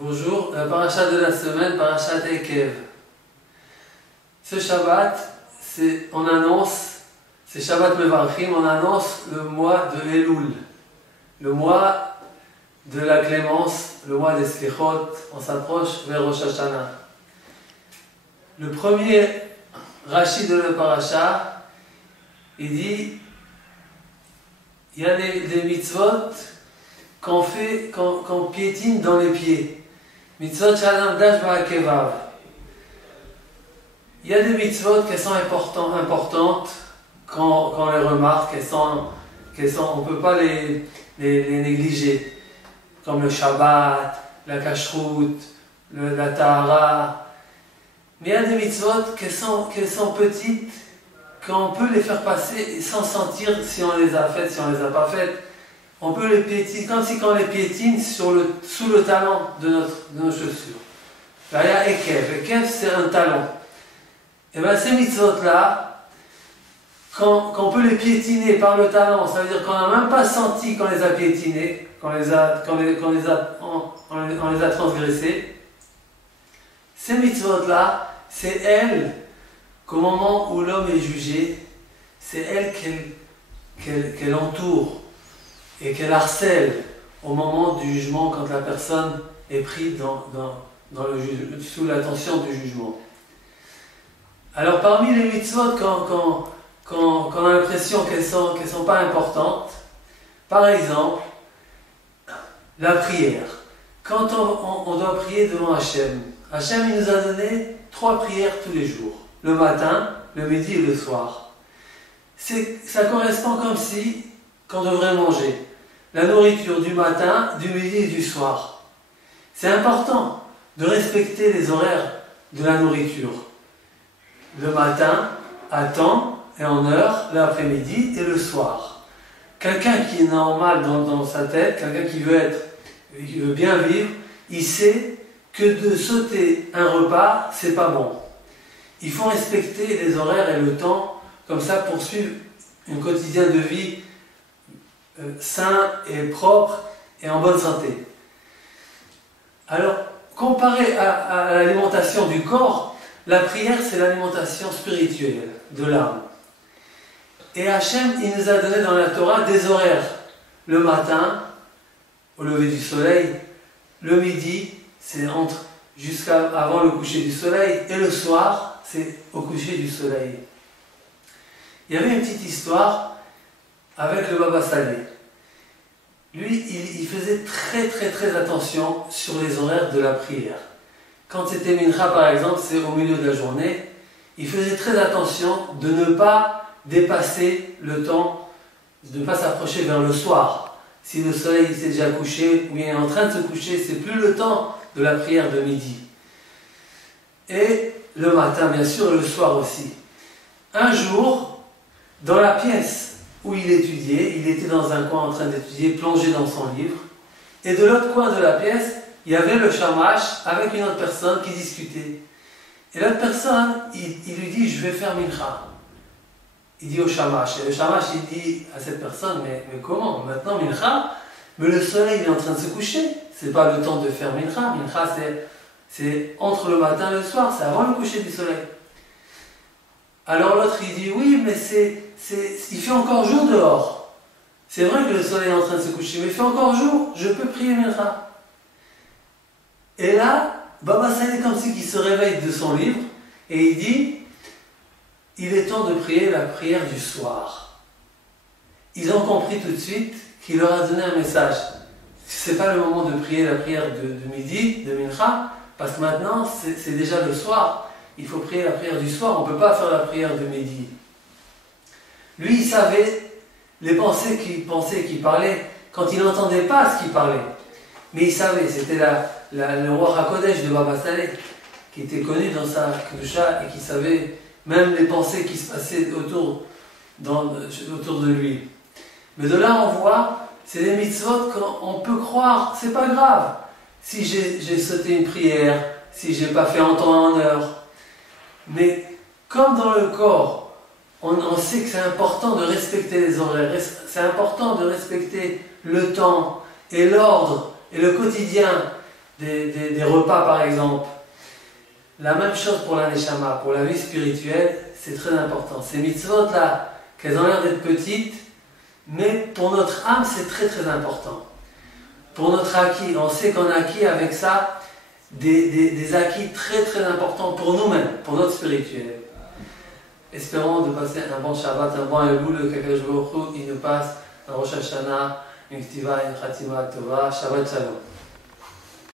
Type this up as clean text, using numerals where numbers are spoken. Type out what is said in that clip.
Bonjour, la paracha de la semaine, parachat Ekev. Ce Shabbat, on annonce, c'est Shabbat Mevarchim, on annonce le mois de Elul, le mois de la clémence, le mois des Slichot, on s'approche vers Rosh Hashanah. Le premier Rashi de la paracha, il dit, il y a des mitzvot qu'on piétine dans les pieds. Mitzvot Shalom Dash Ba'akevav. Il y a des mitzvot qui sont importantes quand on les remarque, on ne peut pas les négliger, comme le Shabbat, la Kashrut, la Tahara. Mais il y a des mitzvot qui sont petites, qu'on peut les faire passer sans sentir si on les a faites, si on les a pas faites. On peut les piétiner, comme si on les piétine sous le talon de nos chaussures. Là, il y a Ekev. Ekev, c'est un talon. Et bien, ces mitzvot-là, qu'on peut les piétiner par le talon, ça veut dire qu'on n'a même pas senti qu'on les a piétinés, on les a transgressés. Ces mitzvot-là, c'est elles qu'au moment où l'homme est jugé, c'est elles qu'elle entoure et qu'elle harcèle au moment du jugement, quand la personne est prise sous la tension du jugement. Alors parmi les mitzvot qu'on a l'impression qu'elles sont pas importantes, par exemple, la prière. Quand on doit prier devant Hachem, Hachem il nous a donné 3 prières tous les jours, le matin, le midi et le soir. Ça correspond comme si qu'on devrait manger la nourriture du matin, du midi et du soir. C'est important de respecter les horaires de la nourriture. Le matin, à temps et en heure, l'après-midi et le soir. Quelqu'un qui est normal dans sa tête, quelqu'un qui veut bien vivre, il sait que de sauter un repas, c'est pas bon. Il faut respecter les horaires et le temps, comme ça, pour suivre un quotidien de vie sain et propre et en bonne santé. Alors, comparé à l'alimentation du corps, la prière c'est l'alimentation spirituelle de l'âme. Et Hachem, il nous a donné dans la Torah des horaires. Le matin, au lever du soleil, le midi, c'est jusqu'à avant le coucher du soleil, et le soir, c'est au coucher du soleil. Il y avait une petite histoire avec le Baba Salé. Lui, il faisait très attention sur les horaires de la prière. Quand c'était Mincha par exemple, c'est au milieu de la journée, il faisait très attention de ne pas dépasser le temps, de ne pas s'approcher vers le soir. Si le soleil s'est déjà couché ou il est en train de se coucher, c'est plus le temps de la prière de midi. Et le matin bien sûr, et le soir aussi. Un jour, dans la pièce où il étudiait, il était dans un coin en train d'étudier, plongé dans son livre, et de l'autre coin de la pièce, il y avait le shamash avec une autre personne qui discutait. Et l'autre personne, il lui dit, je vais faire mincha. Il dit au shamash, et le shamash il dit à cette personne, mais comment, maintenant mincha? Mais le soleil il est en train de se coucher, c'est pas le temps de faire mincha. Mincha c'est entre le matin et le soir, c'est avant le coucher du soleil. Alors l'autre il dit, oui mais il fait encore jour dehors. C'est vrai que le soleil est en train de se coucher, mais il fait encore jour, je peux prier mincha. Et là, Baba Salé comme si qu'il se réveille de son livre, et il dit, il est temps de prier la prière du soir. Ils ont compris tout de suite qu'il leur a donné un message. C'est pas le moment de prier la prière de midi, de mincha, parce que maintenant c'est déjà le soir. Il faut prier la prière du soir, on ne peut pas faire la prière de midi. Lui, il savait les pensées qu'il parlait quand il n'entendait pas ce qu'il parlait. Mais il savait, c'était le roi Hakodesh de Baba Salé, qui était connu dans sa kedusha et qui savait même les pensées qui se passaient autour de lui. Mais de là, on voit, c'est des mitzvot qu'on peut croire, c'est pas grave. Si j'ai sauté une prière, si j'ai pas fait en temps et en heure. Mais comme dans le corps, on sait que c'est important de respecter les horaires, c'est important de respecter le temps et l'ordre et le quotidien des repas par exemple. La même chose pour la neshama, pour la vie spirituelle, c'est très important. Ces mitzvot là, qu'elles ont l'air d'être petites, mais pour notre âme c'est très très important. Pour notre acquis, on sait qu'on a acquis avec ça des acquis très très importants pour nous-mêmes, pour notre spirituel. Espérons de passer un bon Shabbat, un bon Elul, que Kadosh Baruch Hu, il nous passe un Rosh Hashanah, une Ktiva, une Khatima Tova, Shabbat Shalom.